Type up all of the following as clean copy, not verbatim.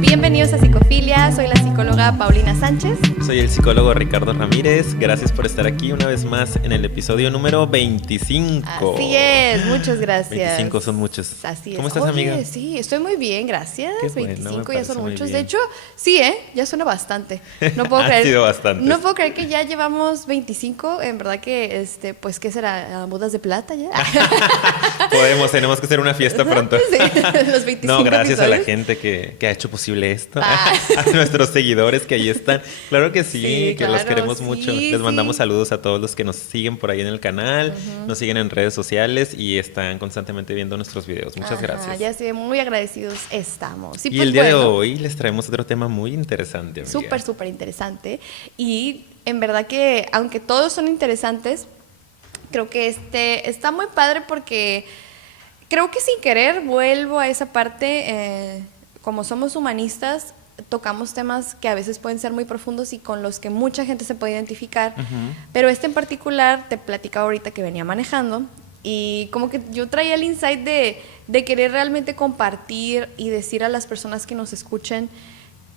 Bienvenidos a Psicofilia, soy la psicóloga Paulina Sánchez. Soy el psicólogo Ricardo Ramírez. Gracias por estar aquí una vez más en el episodio número 25. Así es, muchas gracias. 25 son muchos. Así es. ¿Cómo estás, Oye, amiga? Sí, estoy muy bien, gracias. Qué bueno, 25 me ya son parece muy muchos. bien. De hecho, sí, ya suena bastante. No puedo Ha creer. sido bastantes. No puedo creer que ya llevamos 25. En verdad que, pues, ¿qué será? ¿Bodas de plata ya? Tenemos que hacer una fiesta pronto. Sí, los 25 No, gracias a la episodios. gente que ha hecho posible esto. A nuestros seguidores que ahí están. Claro que sí, Sí, que los claro, queremos sí, mucho. Les mandamos sí. saludos a todos los que nos siguen por ahí en el canal, nos siguen en redes sociales y están constantemente viendo nuestros videos. Muchas Ajá, gracias. Ya sé, muy agradecidos estamos. Y pues, el día de bueno, hoy les traemos otro tema muy interesante, amiga. súper, súper interesante. Y en verdad que, aunque todos son interesantes, creo que este está muy padre porque creo que sin querer vuelvo a esa parte, como somos humanistas, tocamos temas que a veces pueden ser muy profundos y con los que mucha gente se puede identificar, pero este en particular, te platicaba ahorita que venía manejando y como que yo traía el insight de querer realmente compartir y decir a las personas que nos escuchen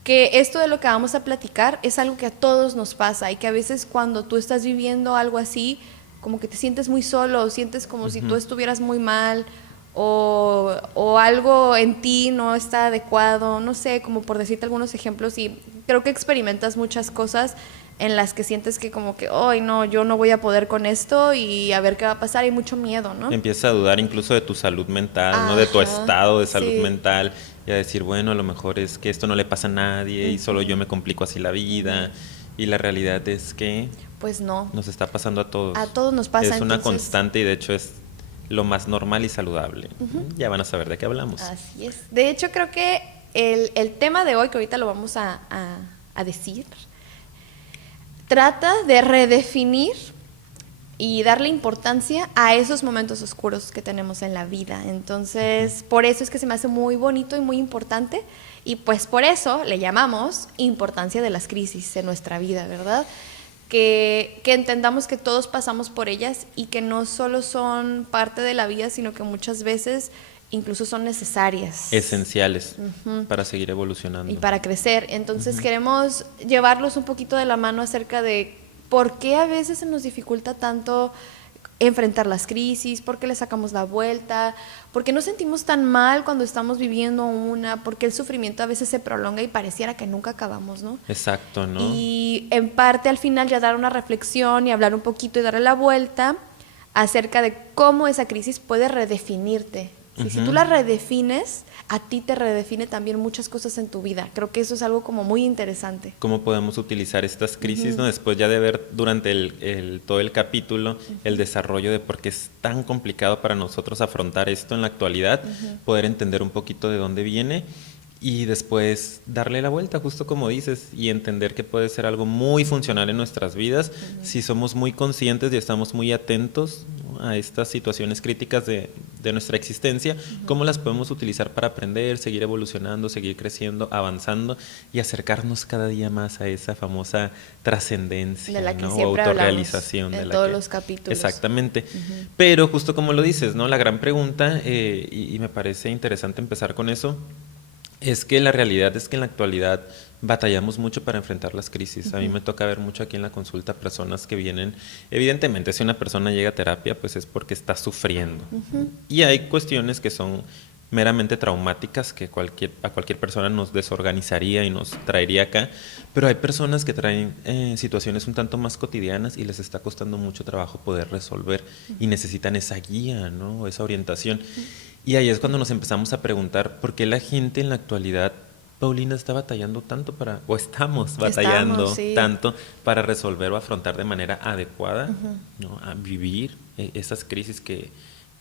que esto de lo que vamos a platicar es algo que a todos nos pasa y que a veces cuando tú estás viviendo algo así, como que te sientes muy solo, sientes como si tú estuvieras muy mal o algo en ti no está adecuado, no sé, como por decirte algunos ejemplos, y creo que experimentas muchas cosas en las que sientes que como que, ay no, yo no voy a poder con esto y a ver qué va a pasar, hay mucho miedo, ¿no? Empiezas a dudar incluso de tu salud mental, ¿no? De tu Ajá, estado de salud sí. mental y a decir, bueno, a lo mejor es que esto no le pasa a nadie y solo yo me complico así la vida. Y la realidad es que Pues no, nos está pasando a todos. a todos nos pasa. Es una entonces, constante y de hecho es lo más normal y saludable. Ya van a saber de qué hablamos. Así es. De hecho, creo que el tema de hoy, que ahorita lo vamos a decir, trata de redefinir y darle importancia a esos momentos oscuros que tenemos en la vida. Entonces, por eso es que se me hace muy bonito y muy importante. Y pues por eso le llamamos importancia de las crisis en nuestra vida, ¿verdad? Que entendamos que todos pasamos por ellas y que no solo son parte de la vida, sino que muchas veces incluso son necesarias. Esenciales para seguir evolucionando. Y para crecer. Entonces queremos llevarlos un poquito de la mano acerca de por qué a veces se nos dificulta tanto enfrentar las crisis, por qué le sacamos la vuelta, por qué nos sentimos tan mal cuando estamos viviendo una, por qué el sufrimiento a veces se prolonga y pareciera que nunca acabamos, ¿no? Exacto, ¿no? Y en parte al final ya dar una reflexión y hablar un poquito y darle la vuelta acerca de cómo esa crisis puede redefinirte. ¿Sí? Si tú la redefines, a ti te redefine también muchas cosas en tu vida. Creo que eso es algo como muy interesante. Cómo podemos utilizar estas crisis, ¿no? Después ya de ver durante todo el capítulo el desarrollo de por qué es tan complicado para nosotros afrontar esto en la actualidad, poder entender un poquito de dónde viene y después darle la vuelta, justo como dices, y entender que puede ser algo muy funcional en nuestras vidas si somos muy conscientes y estamos muy atentos, ¿no?, a estas situaciones críticas de nuestra existencia, cómo las podemos utilizar para aprender, seguir evolucionando, seguir creciendo, avanzando y acercarnos cada día más a esa famosa trascendencia, De la que ¿no?, siempre autorrealización. hablamos en todos los capítulos. Exactamente. Pero justo como lo dices, ¿no?, la gran pregunta, y me parece interesante empezar con eso, es que la realidad es que en la actualidad batallamos mucho para enfrentar las crisis. A mí me toca ver mucho aquí en la consulta personas que vienen, evidentemente si una persona llega a terapia pues es porque está sufriendo. Y hay cuestiones que son meramente traumáticas que a cualquier persona nos desorganizaría y nos traería acá, pero hay personas que traen situaciones un tanto más cotidianas y les está costando mucho trabajo poder resolver y necesitan esa guía, ¿no?, esa orientación. Y ahí es cuando nos empezamos a preguntar por qué la gente en la actualidad, Paulina, está batallando tanto o estamos batallando tanto para resolver o afrontar de manera adecuada, ¿no?, a vivir esas crisis que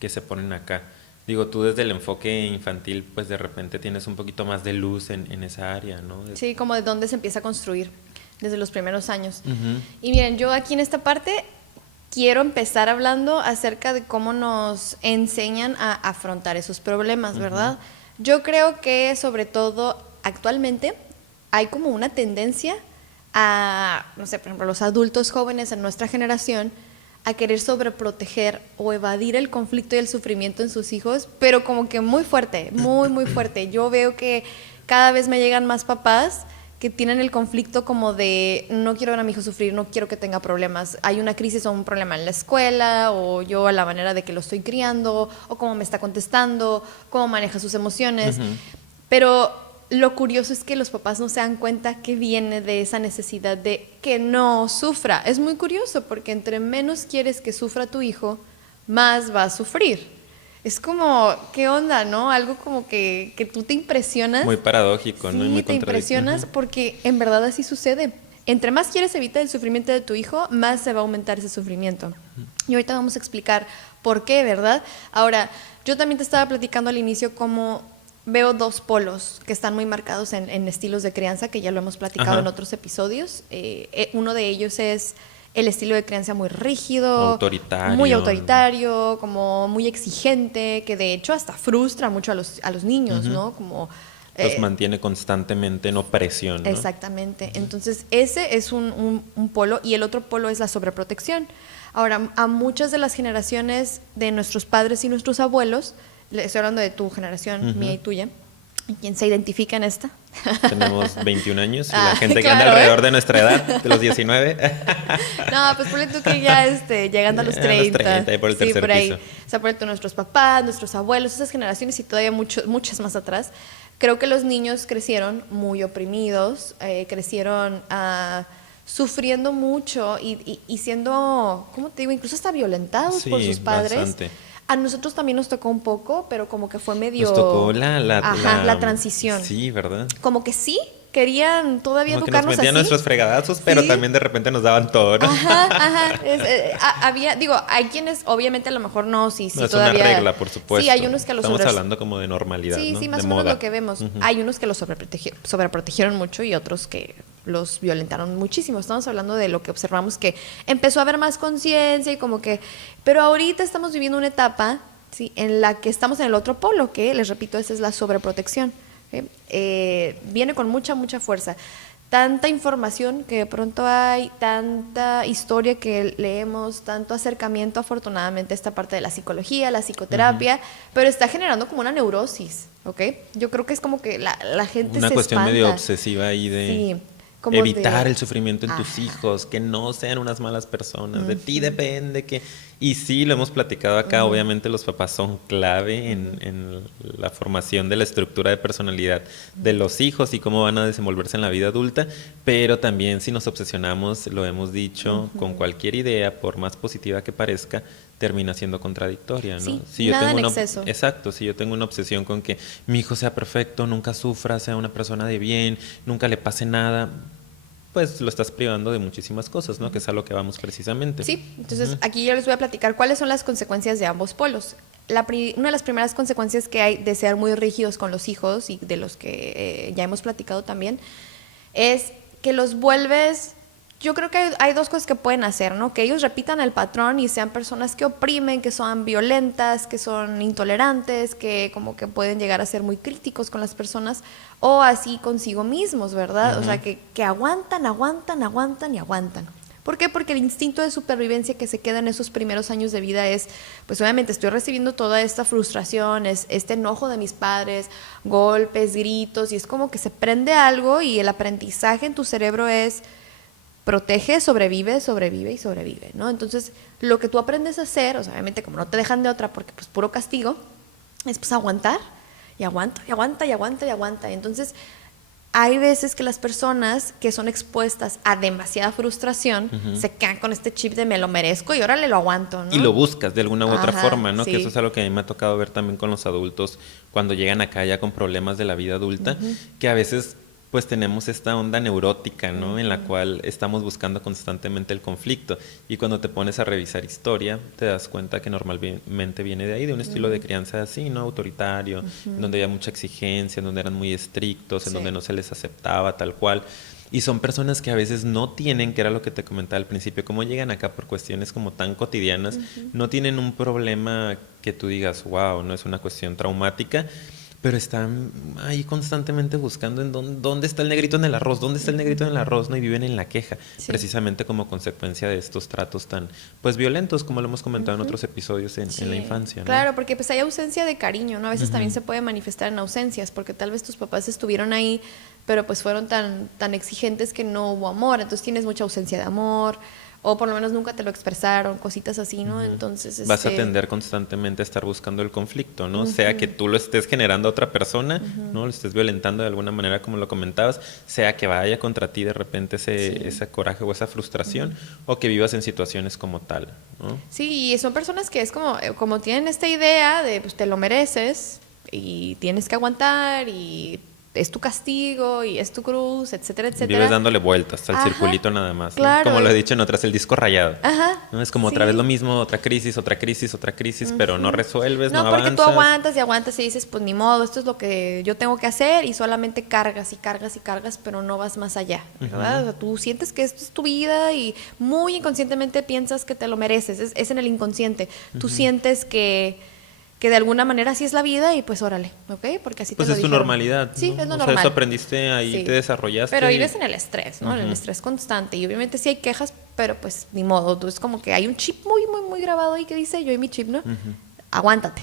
se ponen acá. Digo, tú desde el enfoque infantil, pues de repente tienes un poquito más de luz en esa área, ¿no? Sí, como de dónde se empieza a construir desde los primeros años. Y miren, yo aquí en esta parte quiero empezar hablando acerca de cómo nos enseñan a afrontar esos problemas, ¿verdad? Yo creo que sobre todo actualmente hay como una tendencia a, no sé, por ejemplo, los adultos jóvenes en nuestra generación a querer sobreproteger o evadir el conflicto y el sufrimiento en sus hijos, pero como que muy fuerte, muy, muy fuerte. Yo veo que cada vez me llegan más papás que tienen el conflicto como de no quiero ver a mi hijo sufrir, no quiero que tenga problemas. Hay una crisis o un problema en la escuela, o yo a la manera de que lo estoy criando, o cómo me está contestando, cómo maneja sus emociones. Pero lo curioso es que los papás no se dan cuenta que viene de esa necesidad de que no sufra. Es muy curioso porque entre menos quieres que sufra tu hijo, más va a sufrir. Es como, ¿qué onda, no? Algo como que tú te impresionas. Muy paradójico, sí, ¿no? Y muy te impresionas porque en verdad así sucede. Entre más quieres evitar el sufrimiento de tu hijo, más se va a aumentar ese sufrimiento. Y ahorita vamos a explicar por qué, ¿verdad? Ahora, yo también te estaba platicando al inicio cómo veo dos polos que están muy marcados en estilos de crianza, que ya lo hemos platicado en otros episodios. Uno de ellos es el estilo de crianza muy rígido, muy autoritario, como muy exigente, que de hecho hasta frustra mucho a los niños, ¿no? Como los mantiene constantemente en opresión, ¿no? Exactamente. Entonces, ese es un polo, y el otro polo es la sobreprotección. Ahora, a muchas de las generaciones de nuestros padres y nuestros abuelos, estoy hablando de tu generación, mía y tuya, ¿quién se identifica en esta? Tenemos 21 años y la gente que anda alrededor de nuestra edad, de los 19. No, pues ponle tú que ya llegando a los 30. A los 30, por el tercer por ahí. piso. O sea, ponle tú nuestros papás, nuestros abuelos, esas generaciones y todavía muchas más atrás. Creo que los niños crecieron muy oprimidos, crecieron sufriendo mucho y siendo, ¿cómo te digo? Incluso hasta violentados por sus padres. Bastante. A nosotros también nos tocó un poco, pero como que fue medio... Nos tocó la transición. Sí, ¿verdad? Como que sí, querían todavía como educarnos que nos metían así. nuestros fregadazos, pero también de repente nos daban todo, ¿no? Había, hay quienes, obviamente a lo mejor no, sí, no, todavía... Es una regla, por supuesto. Sí, hay unos que Estamos hablando como de normalidad, sí, ¿no? Sí, más de o menos moda. lo que vemos. Hay unos que los sobreprotegieron mucho y otros que los violentaron muchísimo. Estamos hablando de lo que observamos, que empezó a haber más conciencia y como que... Pero ahorita estamos viviendo una etapa, ¿sí?, en la que estamos en el otro polo, que, les repito, esa es la sobreprotección. Viene con mucha fuerza. Tanta información que de pronto hay, tanta historia que leemos, tanto acercamiento afortunadamente a esta parte de la psicología, la psicoterapia, pero está generando como una neurosis, ¿ok? Yo creo que es como que la gente una se cuestión espanta. medio obsesiva ahí de... Sí, como evitar el sufrimiento en tus hijos, que no sean unas malas personas, de ti depende que... Y sí, lo hemos platicado acá, obviamente los papás son clave en la formación de la estructura de personalidad de los hijos y cómo van a desenvolverse en la vida adulta, pero también si nos obsesionamos, lo hemos dicho, con cualquier idea, por más positiva que parezca, termina siendo contradictoria, ¿no? Sí, si yo nada tengo en una, exceso. Exacto, si yo tengo una obsesión con que mi hijo sea perfecto, nunca sufra, sea una persona de bien, nunca le pase nada, pues lo estás privando de muchísimas cosas, ¿no? Que es a lo que vamos precisamente. Sí, entonces aquí yo les voy a platicar cuáles son las consecuencias de ambos polos. Una de las primeras consecuencias que hay de ser muy rígidos con los hijos y de los que ya hemos platicado también es que los vuelves... Yo creo que hay dos cosas que pueden hacer, ¿no? Que ellos repitan el patrón y sean personas que oprimen, que son violentas, que son intolerantes, que como que pueden llegar a ser muy críticos con las personas o así consigo mismos, ¿verdad? O sea, que aguantan. ¿Por qué? Porque el instinto de supervivencia que se queda en esos primeros años de vida es, pues obviamente estoy recibiendo toda esta frustración, este enojo de mis padres, golpes, gritos, y es como que se prende algo y el aprendizaje en tu cerebro es... protege, sobrevive, ¿no? Entonces, lo que tú aprendes a hacer, o sea, obviamente como no te dejan de otra porque pues puro castigo, es pues aguantar, y aguanta. Entonces, hay veces que las personas que son expuestas a demasiada frustración se quedan con este chip de me lo merezco y órale lo aguanto, ¿no? Y lo buscas de alguna u otra forma, ¿no? Sí. Que eso es algo que a mí me ha tocado ver también con los adultos cuando llegan acá ya con problemas de la vida adulta, que a veces... pues tenemos esta onda neurótica, ¿no? En la cual estamos buscando constantemente el conflicto. Y cuando te pones a revisar historia, te das cuenta que normalmente viene de ahí, de un estilo de crianza así, ¿no? Autoritario, en donde había mucha exigencia, en donde eran muy estrictos, en donde no se les aceptaba tal cual. Y son personas que a veces no tienen, que era lo que te comentaba al principio, cómo llegan acá por cuestiones como tan cotidianas, no tienen un problema que tú digas, wow, no es una cuestión traumática, pero están ahí constantemente buscando en dónde está el negrito en el arroz, dónde está el negrito en el arroz, ¿no? Y viven en la queja, Sí. precisamente como consecuencia de estos tratos tan, pues, violentos, como lo hemos comentado en otros episodios en la Sí, infancia, ¿no? claro, porque pues hay ausencia de cariño, ¿no? A veces también se puede manifestar en ausencias, porque tal vez tus papás estuvieron ahí, pero pues fueron tan exigentes que no hubo amor, entonces tienes mucha ausencia de amor, o por lo menos nunca te lo expresaron, cositas así, ¿no? Entonces, Vas a tender constantemente a estar buscando el conflicto, ¿no? Sea que tú lo estés generando a otra persona, ¿no? Lo estés violentando de alguna manera, como lo comentabas, sea que vaya contra ti de repente ese coraje o esa frustración, o que vivas en situaciones como tal, ¿no? Sí, y son personas que es como tienen esta idea de, pues te lo mereces y tienes que aguantar y es tu castigo y es tu cruz, etcétera, etcétera. Vives dándole vueltas al Ajá, circulito nada más, ¿no? claro. Como lo he dicho en otras, el disco rayado. Ajá, ¿No? Es como sí. otra vez lo mismo, otra crisis, otra crisis, otra crisis, pero no resuelves, no No, porque tú avanzas. aguantas y dices, pues ni modo, esto es lo que yo tengo que hacer y solamente cargas y cargas y cargas, pero no vas más allá, ¿verdad? O sea, tú sientes que esto es tu vida y muy inconscientemente piensas que te lo mereces, es en el inconsciente. Tú sientes que de alguna manera así es la vida y pues órale, ¿ok? Porque así Pues te lo es tu dijeron. normalidad, Sí, ¿no? es lo O normal. sea, eso aprendiste ahí, Sí. te desarrollaste. Pero vives en el estrés, ¿no? En el estrés constante. Y obviamente sí hay quejas, pero pues ni modo. Tú es como que hay un chip muy, muy, muy grabado ahí que dice, yo y mi chip, ¿no? Aguántate.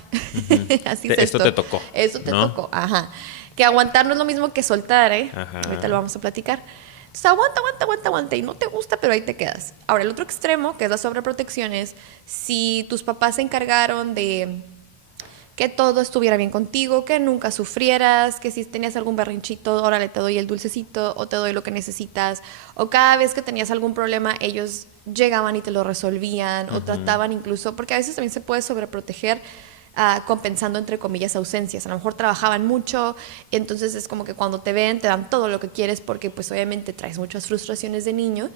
Así es Esto te tocó, Esto te ¿no? tocó, ajá. Que aguantar no es lo mismo que soltar, ¿eh? Ajá. Ahorita lo vamos a platicar. Entonces aguanta y no te gusta, pero ahí te quedas. Ahora, el otro extremo, que es la sobreprotección, es si tus papás se encargaron de que todo estuviera bien contigo, que nunca sufrieras, que si tenías algún berrinchito, órale, te doy el dulcecito o te doy lo que necesitas, o cada vez que tenías algún problema, ellos llegaban y te lo resolvían, o trataban incluso, porque a veces también se puede sobreproteger compensando, entre comillas, ausencias. A lo mejor trabajaban mucho, y entonces es como que cuando te ven te dan todo lo que quieres porque pues obviamente traes muchas frustraciones de niño.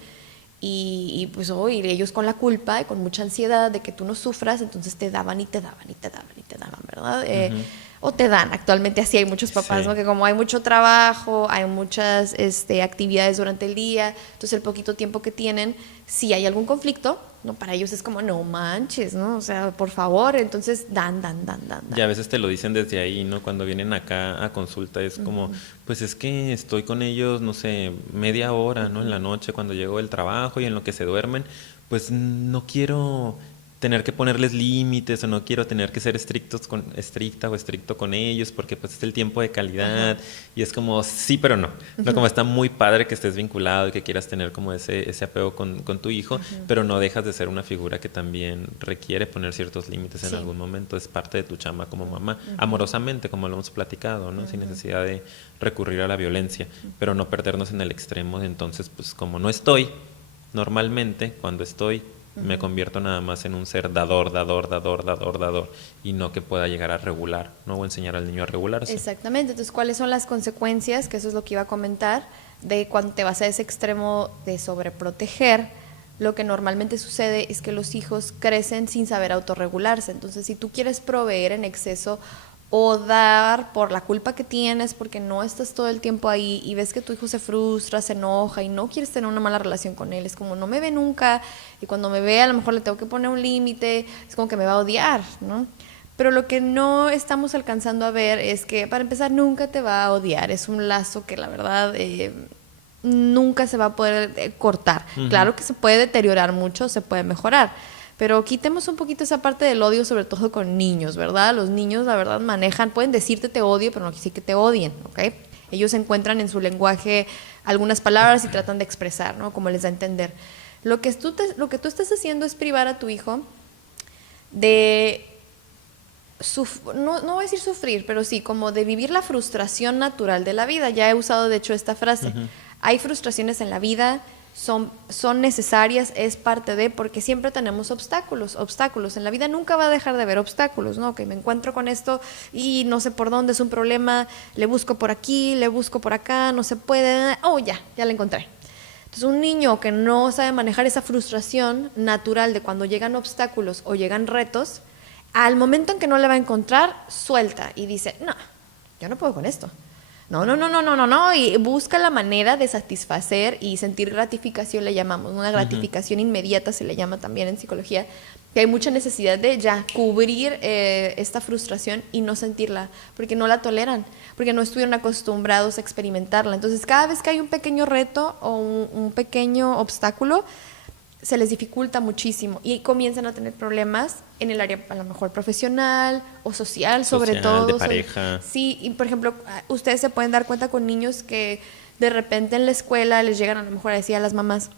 Y pues hoy ellos con la culpa y con mucha ansiedad de que tú no sufras, entonces te daban y te daban y te daban y te daban, ¿verdad? O te dan, actualmente así hay muchos papás, Sí. ¿no? Que como hay mucho trabajo, hay muchas actividades durante el día, entonces el poquito tiempo que tienen, si hay algún conflicto, ¿no? Para ellos es como, no manches, ¿no? O sea, por favor, entonces dan. Y a veces te lo dicen desde ahí, ¿no? Cuando vienen acá a consulta es como, pues es que estoy con ellos, no sé, media hora, ¿no? En la noche cuando llego del trabajo y en lo que se duermen, pues no quiero tener que ponerles límites o no quiero tener que ser estricta o estricto con ellos porque pues es el tiempo de calidad y es como sí pero no, no como está muy padre que estés vinculado y que quieras tener como ese apego con tu hijo, pero no dejas de ser una figura que también requiere poner ciertos límites en Sí. algún momento, es parte de tu chamba como mamá, amorosamente como lo hemos platicado, ¿no? Sin necesidad de recurrir a la violencia, pero no perdernos en el extremo de entonces pues como no estoy normalmente, cuando estoy me convierto nada más en un ser dador, y no que pueda llegar a regular, ¿no? O enseñar al niño a regularse. Exactamente, entonces ¿cuáles son las consecuencias? Que eso es lo que iba a comentar, de cuando te vas a ese extremo de sobreproteger. Lo que normalmente sucede es que los hijos crecen sin saber autorregularse, entonces si tú quieres proveer en exceso o dar por la culpa que tienes porque no estás todo el tiempo ahí y ves que tu hijo se frustra, se enoja y no quieres tener una mala relación con él, es como no me ve nunca y cuando me ve a lo mejor le tengo que poner un límite, es como que me va a odiar, ¿no? Pero lo que no estamos alcanzando a ver es que para empezar nunca te va a odiar, es un lazo que la verdad nunca se va a poder cortar. Claro que se puede deteriorar mucho, se puede mejorar, pero quitemos un poquito esa parte del odio, sobre todo con niños, ¿verdad? Los niños, la verdad, pueden decirte te odio, pero no quiere decir que te odien, ¿ok? Ellos encuentran en su lenguaje algunas palabras y tratan de expresar, ¿no? Como les da a entender. Lo que tú estás haciendo es privar a tu hijo de, no voy a decir sufrir, pero sí, como de vivir la frustración natural de la vida. Ya he usado, de hecho, esta frase. Hay frustraciones en la vida, son necesarias, es parte de, porque siempre tenemos obstáculos. En la vida nunca va a dejar de haber obstáculos, ¿no? Que me encuentro con esto y no sé por dónde es un problema, le busco por aquí, le busco por acá, no se puede, ya la encontré. Entonces un niño que no sabe manejar esa frustración natural de cuando llegan obstáculos o llegan retos, al momento en que no le va a encontrar, suelta y dice, no, yo no puedo con esto. No, y busca la manera de satisfacer y sentir gratificación, le llamamos, una gratificación inmediata se le llama también en psicología, que hay mucha necesidad de ya cubrir esta frustración y no sentirla, porque no la toleran, porque no estuvieron acostumbrados a experimentarla. Entonces, cada vez que hay un pequeño reto o un pequeño obstáculo, se les dificulta muchísimo y comienzan a tener problemas en el área a lo mejor profesional o social, sobre todo. De pareja. Sí, y por ejemplo, ustedes se pueden dar cuenta con niños que de repente en la escuela les llegan a lo mejor a decir a las mamás,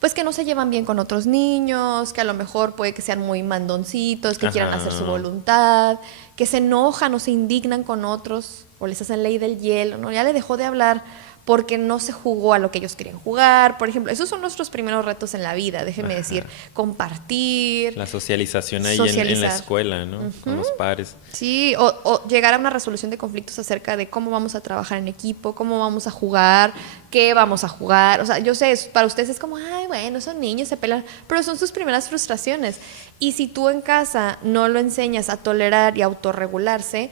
pues que no se llevan bien con otros niños, que a lo mejor puede que sean muy mandoncitos, que quieran hacer su voluntad, que se enojan o se indignan con otros o les hacen ley del hielo, ¿no? Ya le dejó de hablar porque no se jugó a lo que ellos querían jugar, por ejemplo. Esos son nuestros primeros retos en la vida, déjenme decir, compartir. La socialización ahí en la escuela, ¿no? Con los pares. Sí, o llegar a una resolución de conflictos acerca de cómo vamos a trabajar en equipo, cómo vamos a jugar, qué vamos a jugar. O sea, yo sé, para ustedes es como, ay, bueno, son niños, se pelean, pero son sus primeras frustraciones. Y si tú en casa no lo enseñas a tolerar y a autorregularse,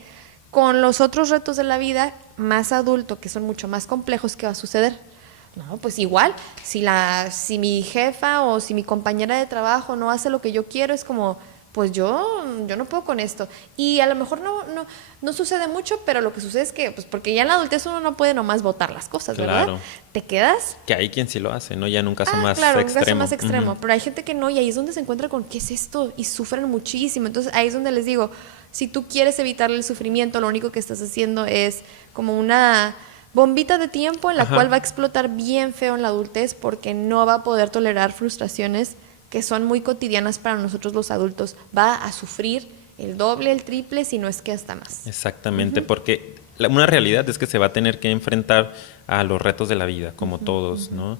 con los otros retos de la vida, más adulto, que son mucho más complejos, ¿qué va a suceder? No, pues igual, si mi jefa o si mi compañera de trabajo no hace lo que yo quiero, es como, pues yo no puedo con esto. Y a lo mejor no sucede mucho, pero lo que sucede es que, pues porque ya en la adultez uno no puede nomás botar las cosas, claro. ¿verdad? ¿Te quedas? Que hay quien sí lo hace, ¿no? Ya en un caso más claro, extremo. un caso más extremo. Pero hay gente que no, y ahí es donde se encuentra con, ¿qué es esto? Y sufren muchísimo. Entonces ahí es donde les digo, si tú quieres evitarle el sufrimiento, lo único que estás haciendo es como una bombita de tiempo en la cual va a explotar bien feo en la adultez, porque no va a poder tolerar frustraciones que son muy cotidianas para nosotros los adultos. Va a sufrir el doble, el triple, si no es que hasta más. Exactamente, porque una realidad es que se va a tener que enfrentar a los retos de la vida, como todos, ¿no?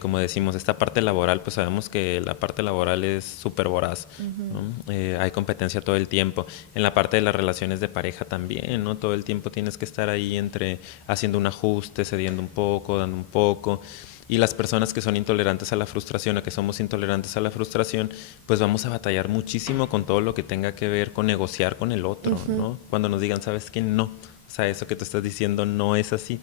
Como decimos, esta parte laboral, pues sabemos que la parte laboral es súper voraz, ¿no? Hay competencia todo el tiempo. En la parte de las relaciones de pareja también, ¿no? Todo el tiempo tienes que estar ahí haciendo un ajuste, cediendo un poco, dando un poco. Y las personas que son intolerantes a la frustración, o que somos intolerantes a la frustración, pues vamos a batallar muchísimo con todo lo que tenga que ver con negociar con el otro, ¿no? Cuando nos digan, ¿sabes qué? No. O sea, eso que tú estás diciendo no es así.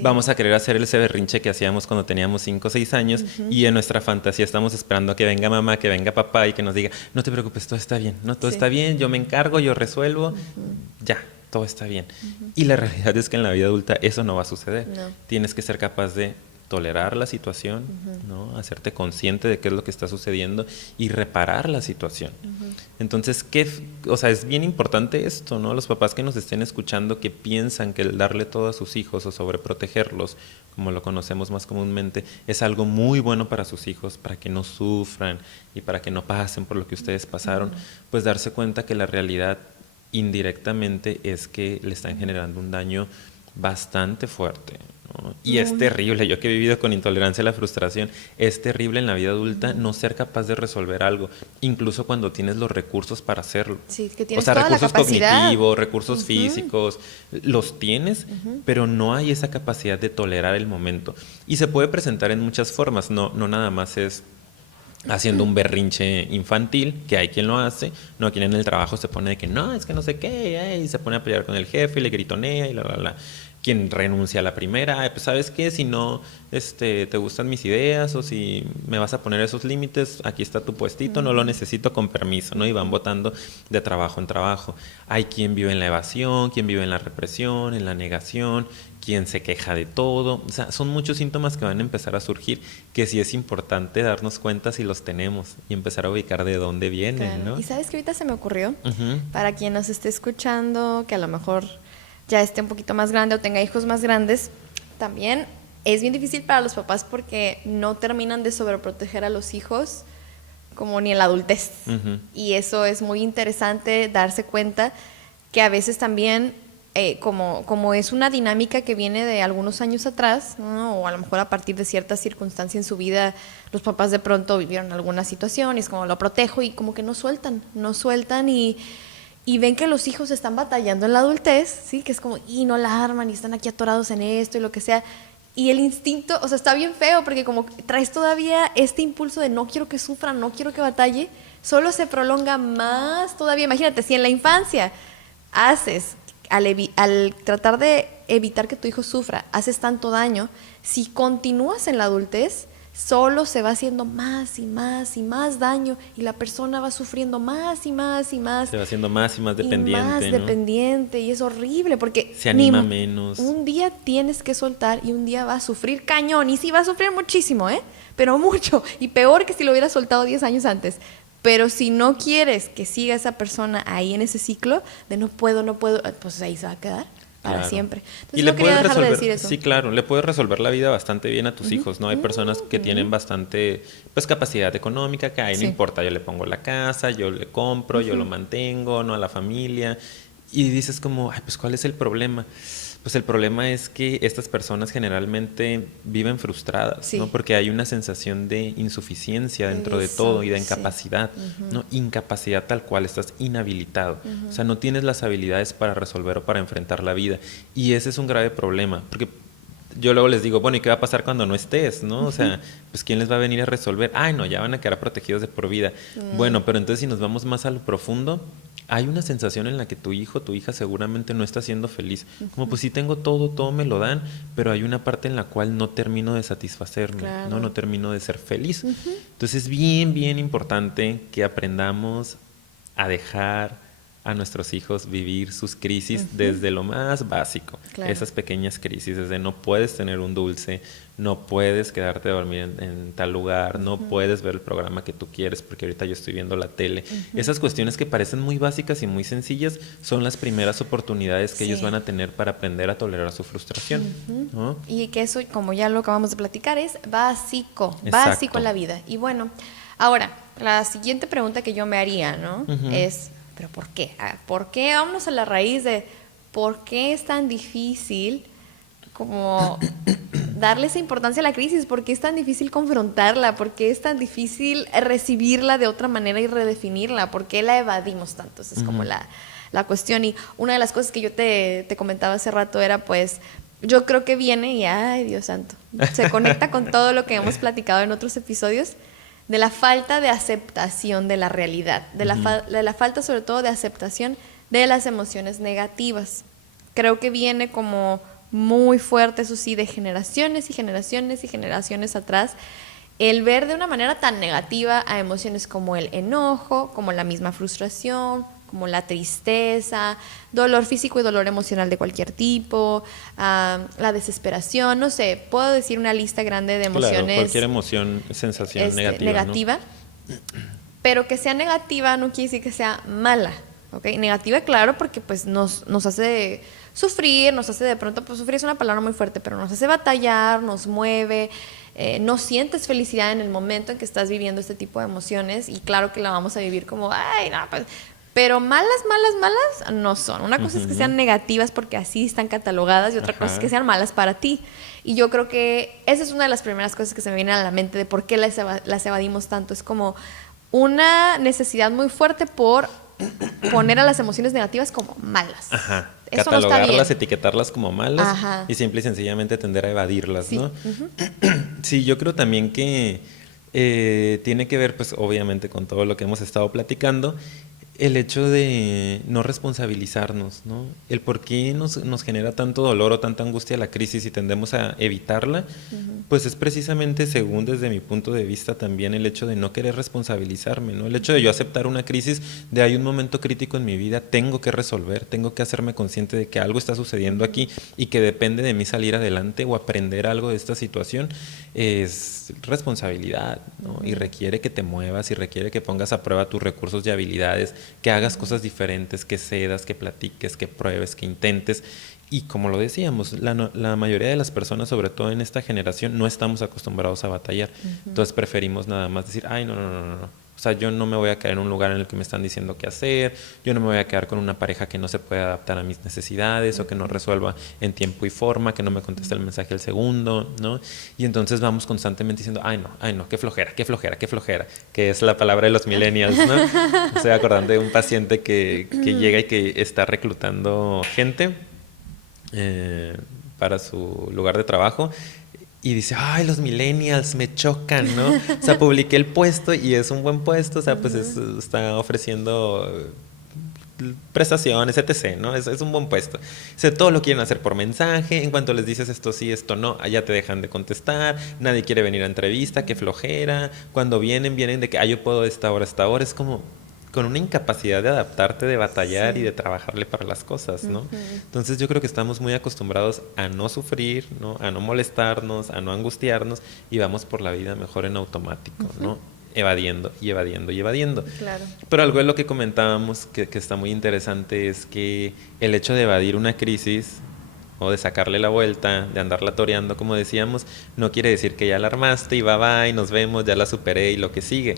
Vamos a querer hacer ese berrinche que hacíamos cuando teníamos 5 o 6 años y en nuestra fantasía estamos esperando a que venga mamá, que venga papá y que nos diga, no te preocupes, todo está bien, no, todo está bien, yo me encargo, yo resuelvo, ya, todo está bien. Y la realidad es que en la vida adulta eso no va a suceder. No. Tienes que ser capaz de tolerar la situación, ¿no? Hacerte consciente de qué es lo que está sucediendo y reparar la situación. Entonces, o sea, es bien importante esto, ¿no? Los papás que nos estén escuchando que piensan que el darle todo a sus hijos o sobreprotegerlos, como lo conocemos más comúnmente, es algo muy bueno para sus hijos, para que no sufran y para que no pasen por lo que ustedes pasaron, pues darse cuenta que la realidad indirectamente es que le están generando un daño bastante fuerte, ¿no? Y es terrible, yo que he vivido con intolerancia a la frustración, es terrible en la vida adulta no ser capaz de resolver algo, incluso cuando tienes los recursos para hacerlo. Sí, que tienes o sea, toda recursos la capacidad. Cognitivos, recursos físicos, los tienes, pero no hay esa capacidad de tolerar el momento. Y se puede presentar en muchas formas, no nada más es haciendo un berrinche infantil, que hay quien lo hace, no, quien en el trabajo se pone de que no, es que no sé qué, y se pone a pelear con el jefe y le gritonea y la. Quien renuncia a la primera, pues sabes qué, si no te gustan mis ideas o si me vas a poner esos límites, aquí está tu puestito, no lo necesito, con permiso, ¿no? Y van votando de trabajo en trabajo. Hay quien vive en la evasión, quien vive en la represión, en la negación, quien se queja de todo. O sea, son muchos síntomas que van a empezar a surgir, que sí es importante darnos cuenta si los tenemos y empezar a ubicar de dónde vienen, claro, ¿no? Y sabes que ahorita se me ocurrió, para quien nos esté escuchando, que a lo mejor ya esté un poquito más grande o tenga hijos más grandes, también es bien difícil para los papás porque no terminan de sobreproteger a los hijos como ni en la adultez. Y eso es muy interesante darse cuenta que a veces también, como es una dinámica que viene de algunos años atrás, ¿no? O a lo mejor a partir de cierta circunstancia en su vida, los papás de pronto vivieron alguna situación y es como lo protejo y como que no sueltan y ven que los hijos están batallando en la adultez, ¿sí? Que es como, y no la arman y están aquí atorados en esto y lo que sea. Y el instinto, o sea, está bien feo porque como traes todavía este impulso de no quiero que sufran, no quiero que batalle, solo se prolonga más todavía. Imagínate, si en la infancia haces, al tratar de evitar que tu hijo sufra, haces tanto daño, si continúas en la adultez, solo se va haciendo más y más y más daño y la persona va sufriendo más y más y más. Se va haciendo más y más dependiente, más ¿no? dependiente y es horrible porque se anima menos. Un día tienes que soltar y un día va a sufrir cañón y sí va a sufrir muchísimo, pero mucho y peor que si lo hubieras soltado 10 años antes. Pero si no quieres que siga esa persona ahí en ese ciclo de no puedo, pues ahí se va a quedar para Claro. siempre. Entonces Y le no quería puedes dejar de resolver, decir eso. sí, claro, le puedes resolver la vida bastante bien a tus hijos, ¿no? Hay personas que tienen bastante, pues, capacidad económica, que ahí no Sí. importa, yo le pongo la casa, yo le compro, yo lo mantengo, ¿no? A la familia. Y dices como, ay, pues, ¿cuál es el problema? Pues el problema es que estas personas generalmente viven frustradas, Sí. ¿no? Porque hay una sensación de insuficiencia dentro de Eso, todo y de sí. incapacidad, ¿no? Incapacidad tal cual, estás inhabilitado. O sea, no tienes las habilidades para resolver o para enfrentar la vida. Y ese es un grave problema, porque yo luego les digo, bueno, ¿y qué va a pasar cuando no estés, no? O sea, pues ¿quién les va a venir a resolver? Ay, no, ya van a quedar protegidos de por vida. Bueno, pero entonces si nos vamos más a lo profundo, hay una sensación en la que tu hijo, tu hija seguramente no está siendo feliz. Como pues sí tengo todo, todo me lo dan, pero hay una parte en la cual no termino de satisfacerme, Claro. ¿no? No termino de ser feliz. Entonces es bien, bien importante que aprendamos a dejar a nuestros hijos vivir sus crisis desde lo más básico. Claro. Esas pequeñas crisis, desde no puedes tener un dulce, no puedes quedarte a dormir en tal lugar, no puedes ver el programa que tú quieres porque ahorita yo estoy viendo la tele. Esas cuestiones que parecen muy básicas y muy sencillas son las primeras oportunidades que Sí. ellos van a tener para aprender a tolerar su frustración, ¿no? Y que eso, como ya lo acabamos de platicar, es básico, Exacto. básico en la vida. Y bueno, ahora, la siguiente pregunta que yo me haría, ¿no? Es, ¿pero por qué? ¿Por qué? Vámonos a la raíz de por qué es tan difícil como darle esa importancia a la crisis, por qué es tan difícil confrontarla, por qué es tan difícil recibirla de otra manera y redefinirla, por qué la evadimos tanto. Esa es como la cuestión. Y una de las cosas que yo te comentaba hace rato era pues, yo creo que viene, y ay Dios santo, se conecta con todo lo que hemos platicado en otros episodios, de la falta de aceptación de la realidad, de la falta sobre todo de aceptación de las emociones negativas. Creo que viene como muy fuerte, eso sí, de generaciones y generaciones y generaciones atrás, el ver de una manera tan negativa a emociones como el enojo, como la misma frustración, como la tristeza, dolor físico y dolor emocional de cualquier tipo, la desesperación, no sé, puedo decir una lista grande de emociones. Claro, cualquier emoción, sensación negativa, ¿no? Pero que sea negativa no quiere decir que sea mala, ¿ok? Negativa, claro, porque pues nos hace sufrir, nos hace de pronto, pues sufrir es una palabra muy fuerte, pero nos hace batallar, nos mueve, no sientes felicidad en el momento en que estás viviendo este tipo de emociones y claro que la vamos a vivir como, ay, no, pues... Pero malas no son. Una cosa es que sean negativas porque así están catalogadas y otra cosa es que sean malas para ti. Y yo creo que esa es una de las primeras cosas que se me viene a la mente de por qué las evadimos tanto. Es como una necesidad muy fuerte por poner a las emociones negativas como malas. Ajá. Eso no está Catalogarlas, bien. etiquetarlas como malas. Ajá. Y simple y sencillamente tender a evadirlas, Sí. ¿no? Sí, yo creo también que tiene que ver, pues obviamente con todo lo que hemos estado platicando, el hecho de no responsabilizarnos, ¿no? El por qué nos genera tanto dolor o tanta angustia la crisis y tendemos a evitarla, pues es precisamente, según desde mi punto de vista, también el hecho de no querer responsabilizarme, ¿no? El hecho de yo aceptar una crisis, de hay un momento crítico en mi vida, tengo que resolver, tengo que hacerme consciente de que algo está sucediendo aquí y que depende de mí salir adelante o aprender algo de esta situación, es responsabilidad, ¿no? Y requiere que te muevas y requiere que pongas a prueba tus recursos y habilidades, que hagas cosas diferentes, que cedas, que platiques, que pruebes, que intentes. Y como lo decíamos, la mayoría de las personas, sobre todo en esta generación, no estamos acostumbrados a batallar. Entonces preferimos nada más decir, ay, no. O sea, yo no me voy a quedar en un lugar en el que me están diciendo qué hacer, yo no me voy a quedar con una pareja que no se puede adaptar a mis necesidades o que no resuelva en tiempo y forma, que no me conteste el mensaje al segundo, ¿no? Y entonces vamos constantemente diciendo, ay, no, qué flojera, que es la palabra de los millennials, ¿no? Me estoy acordando de un paciente que llega y que está reclutando gente para su lugar de trabajo y dice, ay, los millennials me chocan, ¿no? O sea, publiqué el puesto y es un buen puesto, o sea, pues está ofreciendo prestaciones, etc., ¿no? Es un buen puesto. Todo lo quieren hacer por mensaje. En cuanto les dices esto sí, esto no, allá te dejan de contestar. Nadie quiere venir a entrevista, qué flojera. Cuando vienen de que, yo puedo de esta hora a esta hora. Es como con una incapacidad de adaptarte, de batallar y de trabajarle para las cosas, ¿no? Entonces yo creo que estamos muy acostumbrados a no sufrir, ¿no? A no molestarnos, a no angustiarnos y vamos por la vida mejor en automático, ¿no? Evadiendo y evadiendo y evadiendo. Claro. Pero algo de lo que comentábamos que está muy interesante es que el hecho de evadir una crisis o de sacarle la vuelta, de andarla toreando, como decíamos, no quiere decir que ya la armaste y bye, nos vemos, ya la superé y lo que sigue.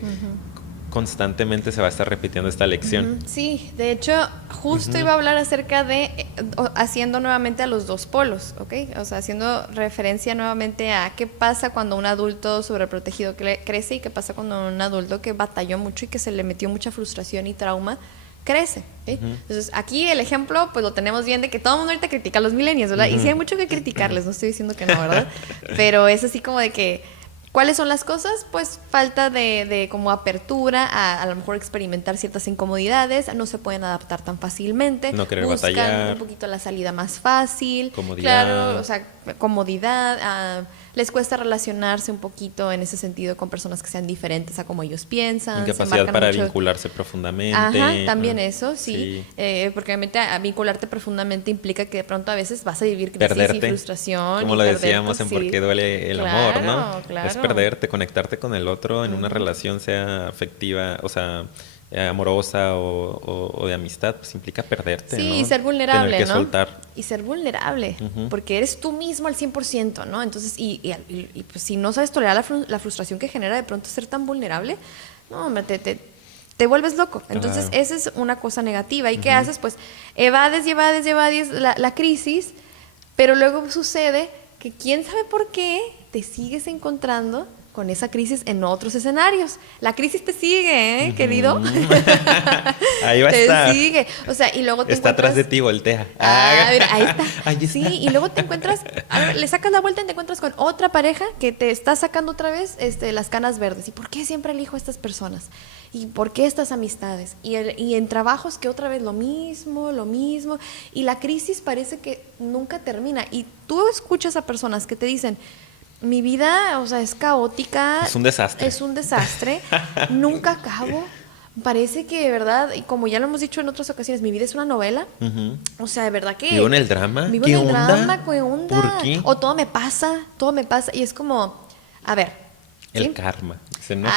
Constantemente se va a estar repitiendo esta lección. Sí, de hecho, justo iba a hablar acerca de haciendo nuevamente a los dos polos, ¿ok? O sea, haciendo referencia nuevamente a qué pasa cuando un adulto sobreprotegido crece y qué pasa cuando un adulto que batalló mucho y que se le metió mucha frustración y trauma crece, ¿sí? Entonces, aquí el ejemplo, pues lo tenemos bien de que todo el mundo ahorita critica a los millennials, ¿verdad? Y sí hay mucho que criticarles, no estoy diciendo que no, ¿verdad? Pero es así como de que ¿cuáles son las cosas? Pues falta de como apertura a lo mejor experimentar ciertas incomodidades, no se pueden adaptar tan fácilmente, no querer buscan batallar, un poquito la salida más fácil, comodidad. Claro, o sea, comodidad, les cuesta relacionarse un poquito en ese sentido con personas que sean diferentes a como ellos piensan. Incapacidad para vincularse profundamente. Ajá, también eso, sí. Porque obviamente a vincularte profundamente implica que de pronto a veces vas a vivir crisis y frustración. Como lo decíamos en Por qué duele el amor, ¿no? Claro. Es perderte, conectarte con el otro en una relación, sea afectiva, o sea, amorosa o de amistad, pues implica perderte, sí, ¿no? Y ser vulnerable, tener que ¿no? soltar. Y ser vulnerable, porque eres tú mismo al 100%, ¿no? Entonces, y pues si no sabes tolerar la frustración que genera de pronto ser tan vulnerable, no, hombre, te vuelves loco. Entonces, esa es una cosa negativa. ¿Y qué haces? Pues evades la crisis, pero luego sucede que quién sabe por qué te sigues encontrando con esa crisis en otros escenarios. La crisis te sigue, querido. Ahí va a estar. Te sigue. O sea, y luego te está encuentras... atrás de ti, voltea. Mira, ahí está. Ahí está. Sí, y luego te encuentras, le sacas la vuelta y te encuentras con otra pareja que te está sacando otra vez las canas verdes. ¿Y por qué siempre elijo a estas personas? ¿Y por qué estas amistades? Y en trabajos que otra vez lo mismo. Y la crisis parece que nunca termina. Y tú escuchas a personas que te dicen... Mi vida, o sea, es caótica. Es un desastre. Nunca acabo. Parece que de verdad, y como ya lo hemos dicho en otras ocasiones, mi vida es una novela. O sea, de verdad que... ¿Vivo en el drama? Vivo en el drama, ¿qué onda? ¿Por qué? O todo me pasa. Y es como, a ver. El karma. ¿No?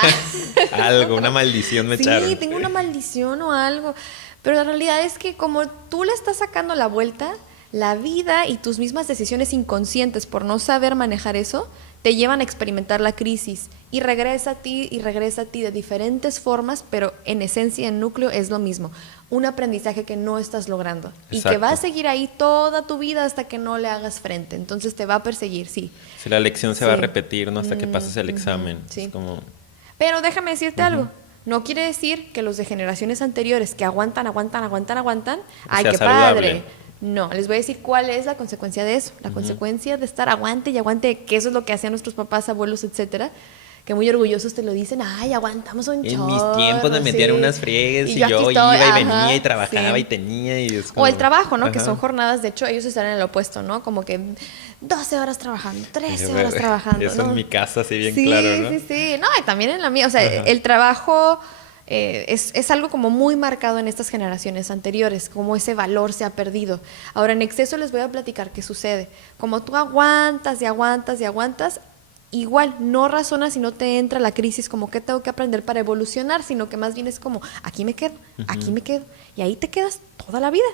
Algo, una maldición me echaron. Sí, tengo una maldición o algo. Pero la realidad es que como tú le estás sacando la vuelta... La vida y tus mismas decisiones inconscientes por no saber manejar eso te llevan a experimentar la crisis y regresa a ti de diferentes formas, pero en esencia, en núcleo es lo mismo. Un aprendizaje que no estás logrando. Exacto. Y que va a seguir ahí toda tu vida hasta que no le hagas frente. Entonces te va a perseguir, sí. Si la lección se va a repetir, ¿no? Hasta que pases el examen. Sí. Es como... Pero déjame decirte algo. No quiere decir que los de generaciones anteriores que aguantan, ¡ay, qué padre! No, les voy a decir cuál es la consecuencia de eso. La consecuencia de estar aguante, que eso es lo que hacían nuestros papás, abuelos, etcétera, que muy orgullosos te lo dicen, ¡ay, aguantamos un chorro! En mis tiempos me metían unas friegues y yo iba y venía y trabajaba y tenía y es como... O el trabajo, ¿no? Que son jornadas, de hecho, ellos están en el opuesto, ¿no? Como que 12 horas trabajando, 13 horas trabajando. Eso ¿no? En mi casa, sí, bien claro, ¿no? Sí. No, y también en la mía. O sea, el trabajo... es algo como muy marcado en estas generaciones anteriores, como ese valor se ha perdido. Ahora, en exceso les voy a platicar qué sucede. Como tú aguantas, igual no razonas y no te entra la crisis como que tengo que aprender para evolucionar, sino que más bien es como, aquí me quedo, y ahí te quedas toda la vida.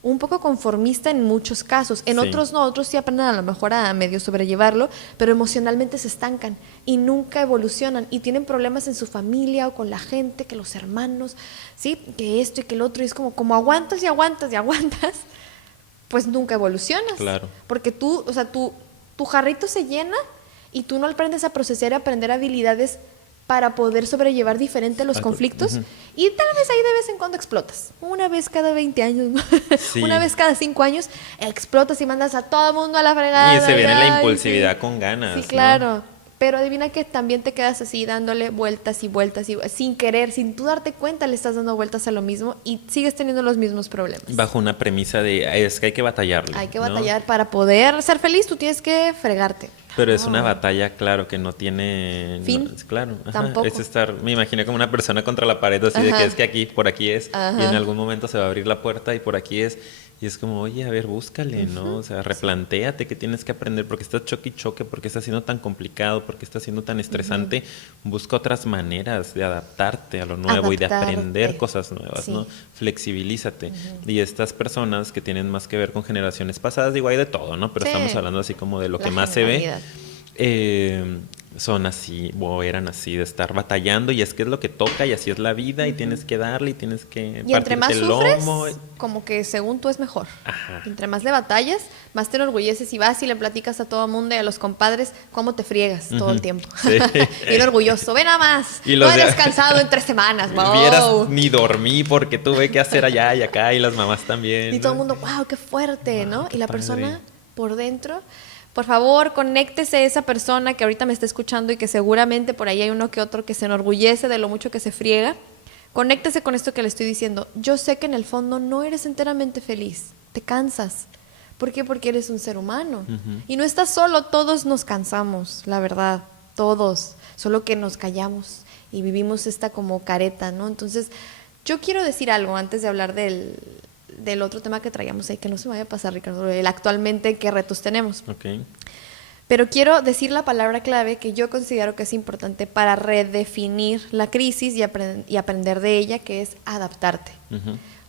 Un poco conformista en muchos casos, en otros no, otros sí aprenden a lo mejor a medio sobrellevarlo, pero emocionalmente se estancan y nunca evolucionan y tienen problemas en su familia o con la gente, que los hermanos, ¿sí? Que esto y que el otro, y es como aguantas, pues nunca evolucionas. Claro. Porque tú, o sea, tu jarrito se llena y tú no aprendes a procesar y aprender habilidades para poder sobrellevar diferente los conflictos y tal vez ahí de vez en cuando explotas. Una vez cada 20 años, una vez cada 5 años explotas y mandas a todo el mundo a la fregada. Y se viene la impulsividad con ganas. Sí, claro. ¿no? Pero adivina que también te quedas así dándole vueltas y vueltas y sin querer, sin tú darte cuenta, le estás dando vueltas a lo mismo y sigues teniendo los mismos problemas. Bajo una premisa de es que hay que batallarle. Hay que ¿no? batallar para poder ser feliz, tú tienes que fregarte. Pero es una batalla, claro, que no tiene fin. No, claro, ajá, Tampoco. es estar, me imaginé como una persona contra la pared, así de que es que aquí, por aquí es, y en algún momento se va a abrir la puerta y por aquí es. Y es como, oye, a ver, búscale, ¿no? O sea, replantéate qué tienes que aprender, porque estás choque y choque, porque está siendo tan complicado, porque está siendo tan estresante. Busca otras maneras de adaptarte a lo nuevo y de aprender cosas nuevas, sí. ¿no? Flexibilízate. Y estas personas que tienen más que ver con generaciones pasadas, digo, hay de todo, ¿no? Pero sí. estamos hablando así como de lo que más se ve. Son así, o eran así, de estar batallando, y es que es lo que toca, y así es la vida, y tienes que darle, y tienes que y entre más el sufres, lomo. como que según tú es mejor. Ajá. Entre más le batallas, más te enorgulleces y vas y le platicas a todo el mundo y a los compadres cómo te friegas todo el tiempo. Sí. Bien orgulloso, ve nada más, Y no he descansado en 3 semanas, wow. Vieras, ni dormí porque tuve que hacer allá y acá, y las mamás también. Y todo el mundo, wow, qué fuerte, Wow, ¿no? qué Y la padre. persona por dentro, por favor, conéctese a esa persona que ahorita me está escuchando y que seguramente por ahí hay uno que otro que se enorgullece de lo mucho que se friega. Conéctese con esto que le estoy diciendo. Yo sé que en el fondo no eres enteramente feliz, te cansas. ¿Por qué? Porque eres un ser humano. Y no estás solo, todos nos cansamos, la verdad, todos. Solo que nos callamos y vivimos esta como careta, ¿no? Entonces, yo quiero decir algo antes de hablar del otro tema que traíamos ahí, que no se me vaya a pasar, Ricardo, el actualmente qué retos tenemos. Okay. Pero quiero decir la palabra clave que yo considero que es importante para redefinir la crisis y aprender de ella, que es adaptarte.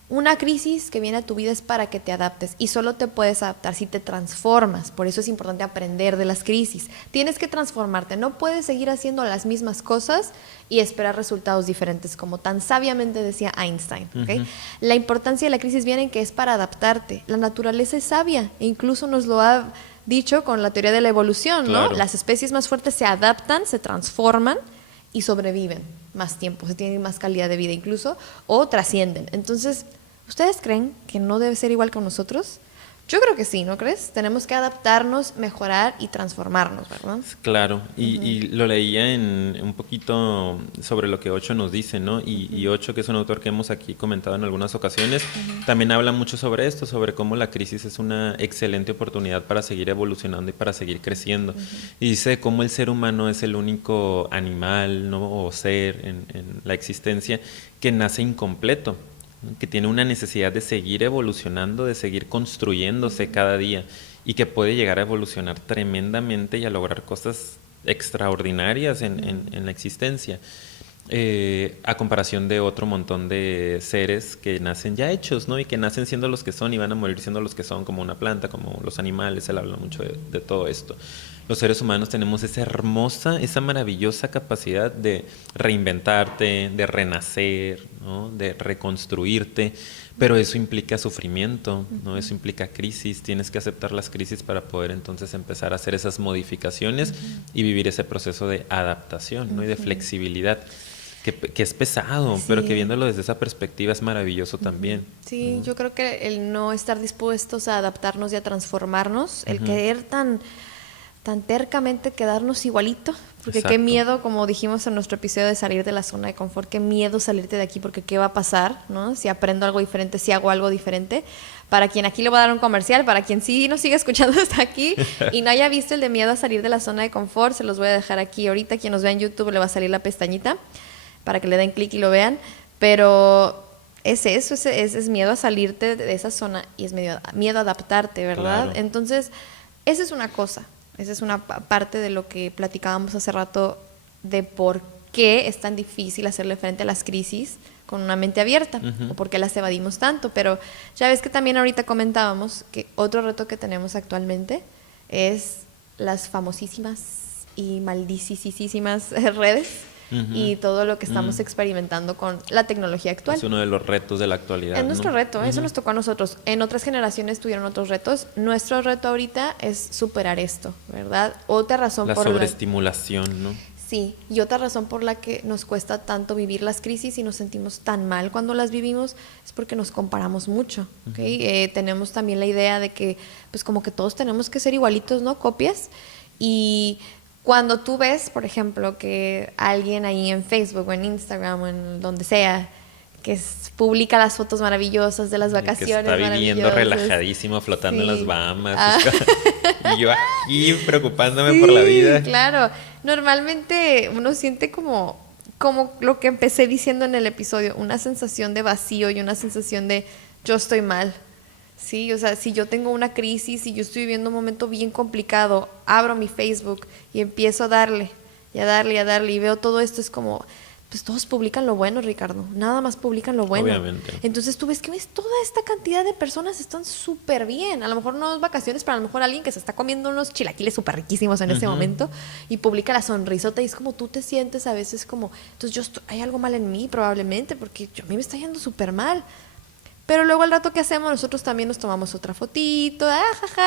Una crisis que viene a tu vida es para que te adaptes y solo te puedes adaptar si te transformas. Por eso es importante aprender de las crisis. Tienes que transformarte, no puedes seguir haciendo las mismas cosas y esperar resultados diferentes, como tan sabiamente decía Einstein. ¿Okay? La importancia de la crisis viene en que es para adaptarte. La naturaleza es sabia e incluso nos lo ha dicho con la teoría de la evolución, claro. ¿no? Las especies más fuertes se adaptan, se transforman y sobreviven más tiempo, se tienen más calidad de vida incluso, o trascienden. Entonces, ¿ustedes creen que no debe ser igual con nosotros? Yo creo que sí, ¿no crees? Tenemos que adaptarnos, mejorar y transformarnos, ¿verdad? Claro, y lo leía en un poquito sobre lo que Osho nos dice, ¿no? Y Osho, que es un autor que hemos aquí comentado en algunas ocasiones, también habla mucho sobre esto, sobre cómo la crisis es una excelente oportunidad para seguir evolucionando y para seguir creciendo. Y dice cómo el ser humano es el único animal, ¿no? O ser en la existencia que nace incompleto, que tiene una necesidad de seguir evolucionando, de seguir construyéndose cada día y que puede llegar a evolucionar tremendamente y a lograr cosas extraordinarias en la existencia, a comparación de otro montón de seres que nacen ya hechos, ¿no? Y que nacen siendo los que son y van a morir siendo los que son, como una planta, como los animales. Él habla mucho de todo esto. Los seres humanos tenemos esa hermosa, esa maravillosa capacidad de reinventarte, de renacer, ¿no? De reconstruirte, pero eso implica sufrimiento, ¿no? Eso implica crisis. Tienes que aceptar las crisis para poder entonces empezar a hacer esas modificaciones y vivir ese proceso de adaptación, ¿no? Y de flexibilidad. Que es pesado, sí. Pero que viéndolo desde esa perspectiva es maravilloso también. Sí, yo creo que el no estar dispuestos a adaptarnos y a transformarnos, el querer tan tercamente quedarnos igualito, porque Exacto. qué miedo, como dijimos en nuestro episodio de salir de la zona de confort, qué miedo salirte de aquí, porque qué va a pasar, ¿no? Si aprendo algo diferente, si hago algo diferente. Para quien aquí le voy a dar un comercial, para quien sí nos sigue escuchando hasta aquí y no haya visto el de miedo a salir de la zona de confort, se los voy a dejar aquí ahorita. Quien nos vea en YouTube le va a salir la pestañita para que le den clic y lo vean, pero es eso, es miedo a salirte de esa zona y es miedo a adaptarte, ¿verdad? Claro. Entonces, esa es una cosa. Esa es una parte de lo que platicábamos hace rato de por qué es tan difícil hacerle frente a las crisis con una mente abierta o por qué las evadimos tanto. Pero ya ves que también ahorita comentábamos que otro reto que tenemos actualmente es las famosísimas y maldicísimas redes y todo lo que estamos experimentando con la tecnología actual. Es uno de los retos de la actualidad. Es nuestro reto, eso nos tocó a nosotros. En otras generaciones tuvieron otros retos. Nuestro reto ahorita es superar esto, ¿verdad? Otra razón la por sobreestimulación, ¿no? Sí, y otra razón por la que nos cuesta tanto vivir las crisis y nos sentimos tan mal cuando las vivimos es porque nos comparamos mucho, ¿okay? Tenemos también la idea de que, pues como que todos tenemos que ser igualitos, ¿no? Copias. Y cuando tú ves, por ejemplo, que alguien ahí en Facebook o en Instagram o en donde sea, publica las fotos maravillosas de las vacaciones que está viviendo relajadísimo, flotando en las Bahamas. Y yo aquí preocupándome por la vida. Claro. Normalmente uno siente como lo que empecé diciendo en el episodio, una sensación de vacío y una sensación de yo estoy mal. Sí, o sea, si yo tengo una crisis y yo estoy viviendo un momento bien complicado, abro mi Facebook y empiezo a darle y veo todo esto, es como, pues todos publican lo bueno, Ricardo, nada más publican lo bueno. Obviamente. Entonces tú ves que toda esta cantidad de personas están súper bien, a lo mejor no es vacaciones, pero a lo mejor alguien que se está comiendo unos chilaquiles súper riquísimos en ese momento y publica la sonrisota y es como tú te sientes a veces como, entonces hay algo mal en mí probablemente porque a mí me está yendo súper mal. Pero luego al rato que hacemos, nosotros también nos tomamos otra fotito,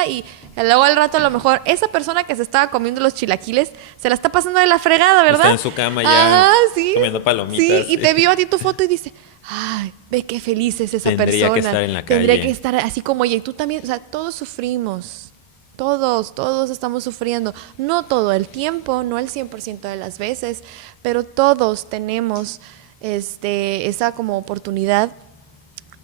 y luego al rato a lo mejor esa persona que se estaba comiendo los chilaquiles se la está pasando de la fregada, ¿verdad? Está en su cama ya comiendo palomitas. Sí, y te vio a ti tu foto y dice, ay, ve qué feliz es esa persona. Tendría que estar en la calle. Tendría que estar así como ella. Y tú también, o sea, todos sufrimos. Todos estamos sufriendo. No todo el tiempo, no el 100% de las veces, pero todos tenemos esa como oportunidad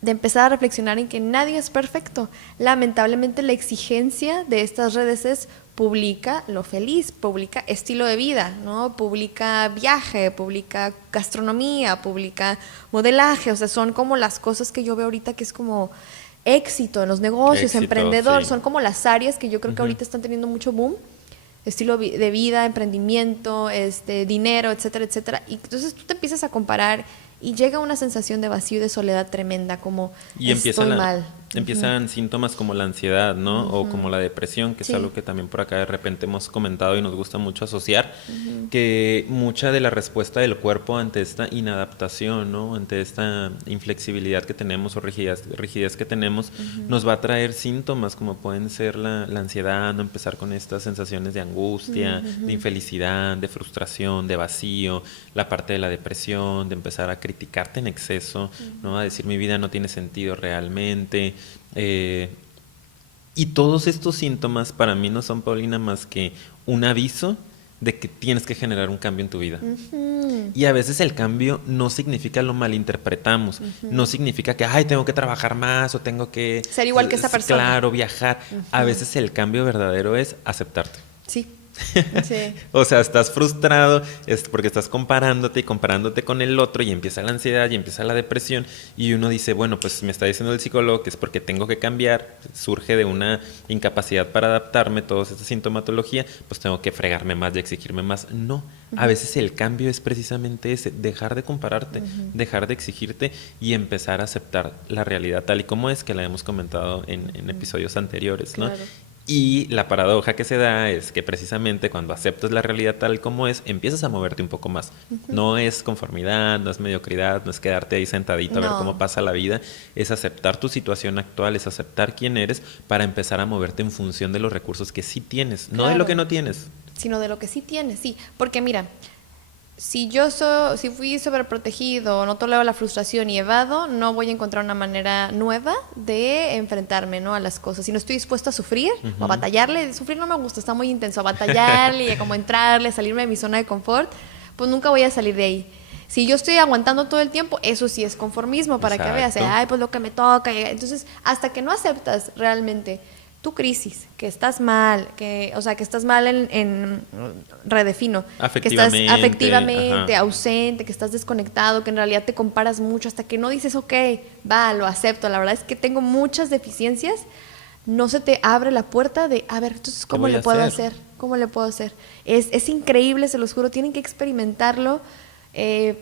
de empezar a reflexionar en que nadie es perfecto. Lamentablemente la exigencia de estas redes es publica lo feliz, publica estilo de vida, ¿no? Publica viaje, publica gastronomía, publica modelaje, o sea, son como las cosas que yo veo ahorita que es como éxito en los negocios, emprendedor, sí. Son como las áreas que yo creo que ahorita están teniendo mucho boom, estilo de vida, emprendimiento, dinero, etcétera, etcétera, y entonces tú te empiezas a comparar y llega una sensación de vacío y de soledad tremenda, como y estoy mal. Empiezan síntomas como la ansiedad, ¿no? O como la depresión, que es algo que también por acá de repente hemos comentado y nos gusta mucho asociar, que mucha de la respuesta del cuerpo ante esta inadaptación, ¿no? Ante esta inflexibilidad que tenemos o rigidez que tenemos, nos va a traer síntomas como pueden ser la ansiedad, ¿no? Empezar con estas sensaciones de angustia, de infelicidad, de frustración, de vacío, la parte de la depresión, de empezar a criticarte en exceso, ¿no? A decir mi vida no tiene sentido realmente. Y todos estos síntomas para mí no son, Paulina, más que un aviso de que tienes que generar un cambio en tu vida. Y a veces el cambio no significa, lo malinterpretamos, no significa que tengo que trabajar más o tengo que ser igual que esa persona. Claro, viajar. A veces el cambio verdadero es aceptarte. Sí. Sí. O sea, estás frustrado porque estás comparándote con el otro y empieza la ansiedad y empieza la depresión y uno dice, bueno, pues me está diciendo el psicólogo que es porque tengo que cambiar, surge de una incapacidad para adaptarme, toda esta sintomatología, pues tengo que fregarme más y exigirme más. No, a veces el cambio es precisamente ese, dejar de compararte, dejar de exigirte y empezar a aceptar la realidad tal y como es, que la hemos comentado en episodios anteriores, ¿no? Claro. Y la paradoja que se da es que precisamente cuando aceptas la realidad tal como es, empiezas a moverte un poco más. No es conformidad, no es mediocridad, no es quedarte ahí sentadito a ver cómo pasa la vida. Es aceptar tu situación actual, es aceptar quién eres para empezar a moverte en función de los recursos que sí tienes, no de lo que no tienes. Sino de lo que sí tienes, sí. Porque mira, si fui sobreprotegido, no tolero la frustración y evado, no voy a encontrar una manera nueva de enfrentarme, ¿no? A las cosas. Si no estoy dispuesta a sufrir o a batallarle, sufrir no me gusta, está muy intenso, a batallarle y a como entrarle, a salirme de mi zona de confort, pues nunca voy a salir de ahí. Si yo estoy aguantando todo el tiempo, eso sí es conformismo, para que veas, pues lo que me toca. Entonces, hasta que no aceptas realmente tu crisis, que estás mal, que estás mal redefino, que estás afectivamente ausente, que estás desconectado, que en realidad te comparas mucho, hasta que no dices, ok, lo acepto, la verdad es que tengo muchas deficiencias, no se te abre la puerta de, a ver, entonces, ¿cómo le puedo hacer? ¿Cómo le puedo hacer? Es increíble, se los juro, tienen que experimentarlo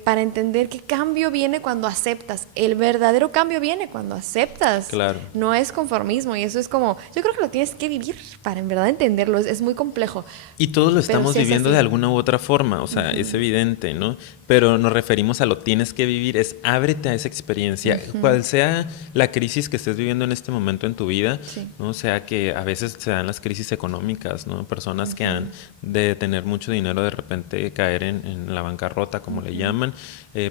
para entender que cambio viene cuando aceptas. El verdadero cambio viene cuando aceptas. Claro. No es conformismo y eso es como, yo creo que lo tienes que vivir para en verdad entenderlo, es muy complejo. Y todos lo estamos viviendo de alguna u otra forma, o sea, es evidente, ¿no? Pero nos referimos a lo tienes que vivir, es ábrete a esa experiencia, cual sea la crisis que estés viviendo en este momento en tu vida, ¿no? O sea, que a veces se dan las crisis económicas, ¿no? Personas que han de tener mucho dinero de repente caer en la bancarrota, como le llaman,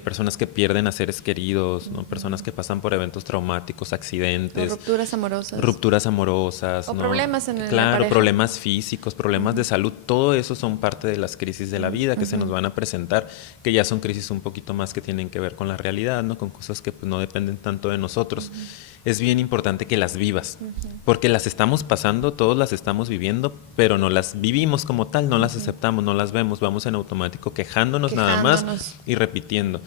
personas que pierden a seres queridos, ¿no? Personas que pasan por eventos traumáticos, accidentes. O rupturas amorosas. Rupturas amorosas. O ¿no? problemas en la Claro, pareja. problemas físicos, problemas de salud, todo eso son parte de las crisis de la vida que se nos van a presentar, que ya son crisis un poquito más que tienen que ver con la realidad, ¿no? Con cosas que pues, no dependen tanto de nosotros. Es bien importante que las vivas, porque las estamos pasando, todos las estamos viviendo, pero no las vivimos como tal, no las aceptamos, no las vemos, vamos en automático quejándonos nada más y repitiendo.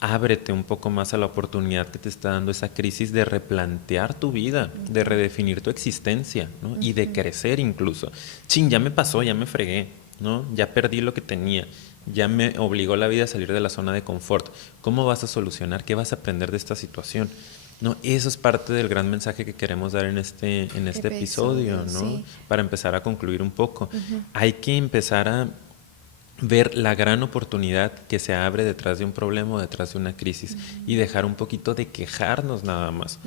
Ábrete un poco más a la oportunidad que te está dando esa crisis de replantear tu vida, de redefinir tu existencia, ¿no? Y de crecer incluso. Chin, ya me pasó, ya me fregué, ¿no? Ya perdí lo que tenía, ya me obligó la vida a salir de la zona de confort. ¿Cómo vas a solucionar? ¿Qué vas a aprender de esta situación? No, eso es parte del gran mensaje que queremos dar en este episodio, ¿no? Sí. Para empezar a concluir un poco. Hay que empezar a ver la gran oportunidad que se abre detrás de un problema o detrás de una crisis y dejar un poquito de quejarnos nada más,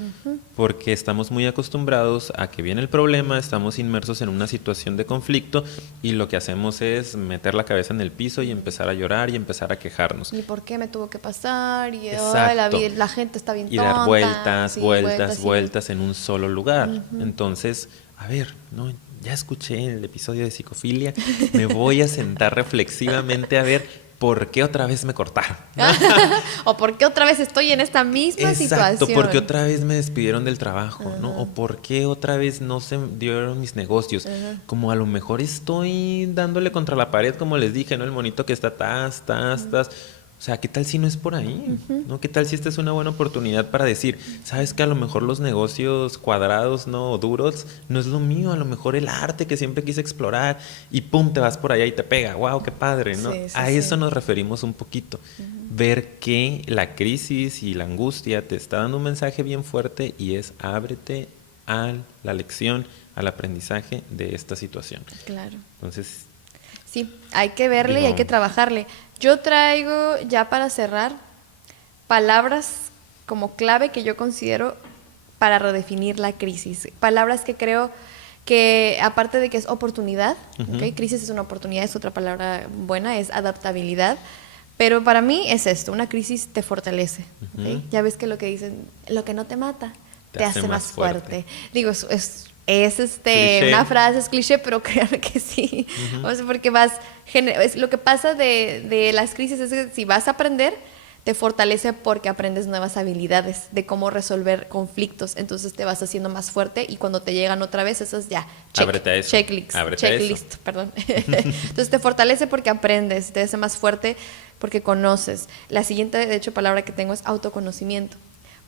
porque estamos muy acostumbrados a que viene el problema, estamos inmersos en una situación de conflicto y lo que hacemos es meter la cabeza en el piso y empezar a llorar y empezar a quejarnos. ¿Y por qué me tuvo que pasar? Y Exacto. la gente está bien Y tonta. dar vueltas, Sí, vueltas en un solo lugar. Entonces, a ver, no, ya escuché el episodio de psicofilia, me voy a sentar reflexivamente a ver por qué otra vez me cortaron. O por qué otra vez estoy en esta misma situación. Exacto, por qué otra vez me despidieron del trabajo, ¿no? O por qué otra vez no se dieron mis negocios. Como a lo mejor estoy dándole contra la pared, como les dije, ¿no? El monito que está tas. O sea, ¿qué tal si no es por ahí? ¿No? ¿Qué tal si esta es una buena oportunidad para decir, sabes que a lo mejor los negocios cuadrados, ¿no? O duros, no es lo mío, a lo mejor el arte que siempre quise explorar y pum, te vas por allá y te pega, wow, qué padre, ¿no? A eso nos referimos un poquito. Ver que la crisis y la angustia te está dando un mensaje bien fuerte y es ábrete a la lección, al aprendizaje de esta situación. Claro. Entonces, sí, hay que verle y hay que trabajarle. Yo traigo, ya para cerrar, palabras como clave que yo considero para redefinir la crisis. Palabras que creo que, aparte de que es oportunidad, ¿okay? Crisis es una oportunidad, es otra palabra buena, es adaptabilidad. Pero para mí es esto, una crisis te fortalece. ¿Okay? Ya ves que lo que dicen, lo que no te mata, te hace más fuerte. Digo, es una frase, es cliché, pero créanme que sí. O sea, porque lo que pasa de las crisis es que si vas a aprender, te fortalece porque aprendes nuevas habilidades de cómo resolver conflictos. Entonces te vas haciendo más fuerte y cuando te llegan otra vez, esas ya, checklist, perdón. Entonces te fortalece porque aprendes, te hace más fuerte porque conoces. La siguiente, de hecho, palabra que tengo es autoconocimiento.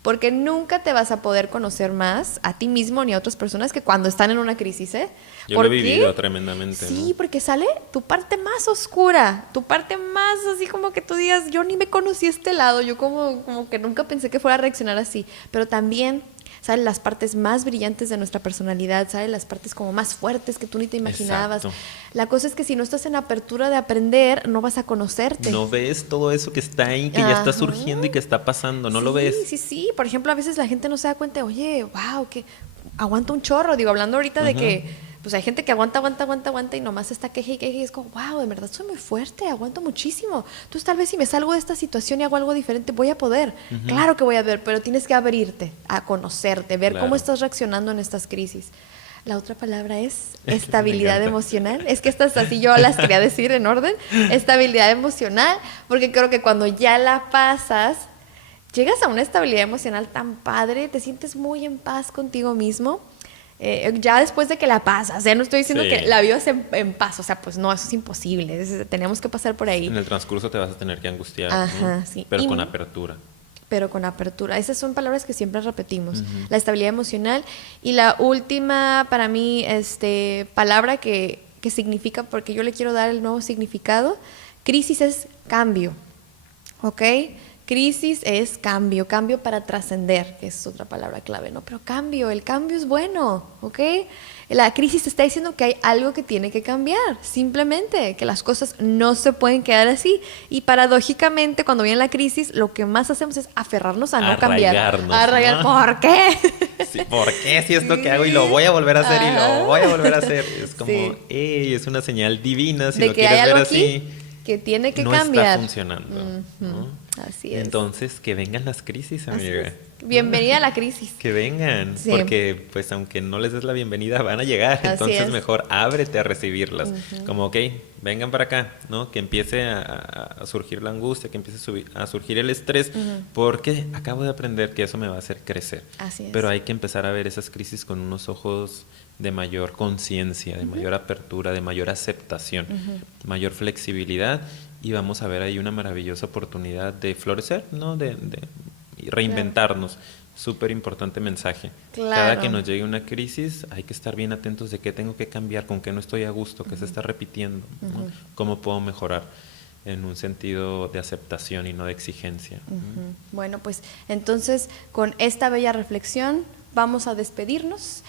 Porque nunca te vas a poder conocer más a ti mismo ni a otras personas que cuando están en una crisis, ¿eh? Yo lo he vivido tremendamente. Sí, ¿no? porque sale tu parte más oscura, tu parte más así como que tú digas, yo ni me conocí este lado, yo como que nunca pensé que fuera a reaccionar así. Pero también salen las partes más brillantes de nuestra personalidad, salen las partes como más fuertes que tú ni te imaginabas. Exacto. La cosa es que si no estás en apertura de aprender, no vas a conocerte. No ves todo eso que está ahí, que ya está surgiendo y que está pasando, no lo ves. Sí. Por ejemplo, a veces la gente no se da cuenta, oye, wow, que aguanta un chorro. Digo, hablando ahorita de que pues hay gente que aguanta y nomás está queje y es como, wow, de verdad soy muy fuerte, aguanto muchísimo. Entonces tal vez si me salgo de esta situación y hago algo diferente, voy a poder. Claro que voy a ver, pero tienes que abrirte a conocerte, ver cómo estás reaccionando en estas crisis. La otra palabra es estabilidad emocional. Es que estas así yo las quería decir en orden. Estabilidad emocional, porque creo que cuando ya la pasas, llegas a una estabilidad emocional tan padre, te sientes muy en paz contigo mismo. Ya después de que la pasas, o sea, no estoy diciendo que la vivas en paz, o sea, pues no, eso es imposible, tenemos que pasar por ahí. En el transcurso te vas a tener que angustiar, ¿no? Sí. Pero con apertura. Pero con apertura. Esas son palabras que siempre repetimos. La estabilidad emocional. Y la última, para mí, palabra que significa, porque yo le quiero dar el nuevo significado, crisis es cambio, ¿ok? Crisis es cambio para trascender, que es otra palabra clave, ¿no? Pero el cambio es bueno, ¿ok? La crisis está diciendo que hay algo que tiene que cambiar, simplemente, que las cosas no se pueden quedar así. Y paradójicamente, cuando viene la crisis, lo que más hacemos es aferrarnos a no cambiar. ¿No? ¿Por qué? Sí, ¿por qué si esto que hago y lo voy a volver a hacer y lo voy a volver a hacer? Es como, es una señal divina, si de lo que quieres hay ver algo así. Aquí que tiene que no cambiar. está funcionando. ¿no? Así es. Entonces, que vengan las crisis, amiga. Bienvenida a la crisis. Que vengan, Sí. porque pues aunque no les des la bienvenida, van a llegar. Así Entonces es. mejor ábrete a recibirlas. Como, ok, vengan para acá, ¿no? Que empiece a surgir la angustia, que empiece a surgir el estrés, porque acabo de aprender que eso me va a hacer crecer. Así es. Pero hay que empezar a ver esas crisis con unos ojos de mayor conciencia, de mayor apertura, de mayor aceptación, mayor flexibilidad, y vamos a ver ahí una maravillosa oportunidad de florecer, ¿no? De reinventarnos. Súper importante mensaje. Claro. Cada que nos llegue una crisis hay que estar bien atentos de qué tengo que cambiar, con qué no estoy a gusto, qué se está repitiendo, ¿no? Cómo puedo mejorar en un sentido de aceptación y no de exigencia. Bueno, pues entonces con esta bella reflexión vamos a despedirnos.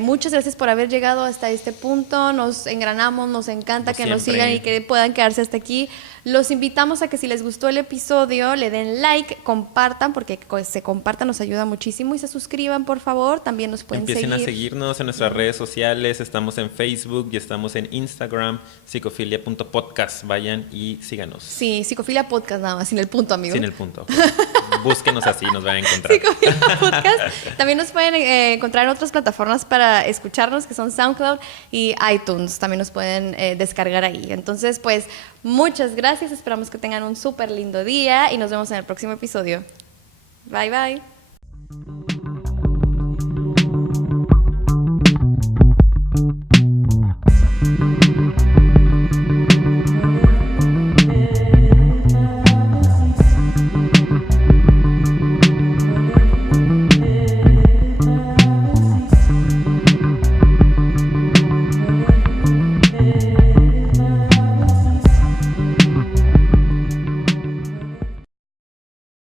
Muchas gracias por haber llegado hasta este punto. Nos engranamos, nos encanta Como que nos siempre. sigan y que puedan quedarse hasta aquí. Los invitamos a que si les gustó el episodio, le den like, compartan, porque se compartan nos ayuda muchísimo, y se suscriban, por favor. También nos pueden Empiecen seguir. a seguirnos en nuestras redes sociales. Estamos en Facebook y estamos en Instagram, psicofilia.podcast. Vayan y síganos. Sí, Psicofilia Podcast nada más, sin el punto, amigo. Sin el punto. Búsquenos así, nos van a encontrar. Psicofilia Podcast. También nos pueden encontrar en otras plataformas para escucharnos, que son SoundCloud y iTunes. También nos pueden descargar ahí. Entonces, pues, muchas gracias. Esperamos que tengan un súper lindo día y nos vemos en el próximo episodio. Bye, bye.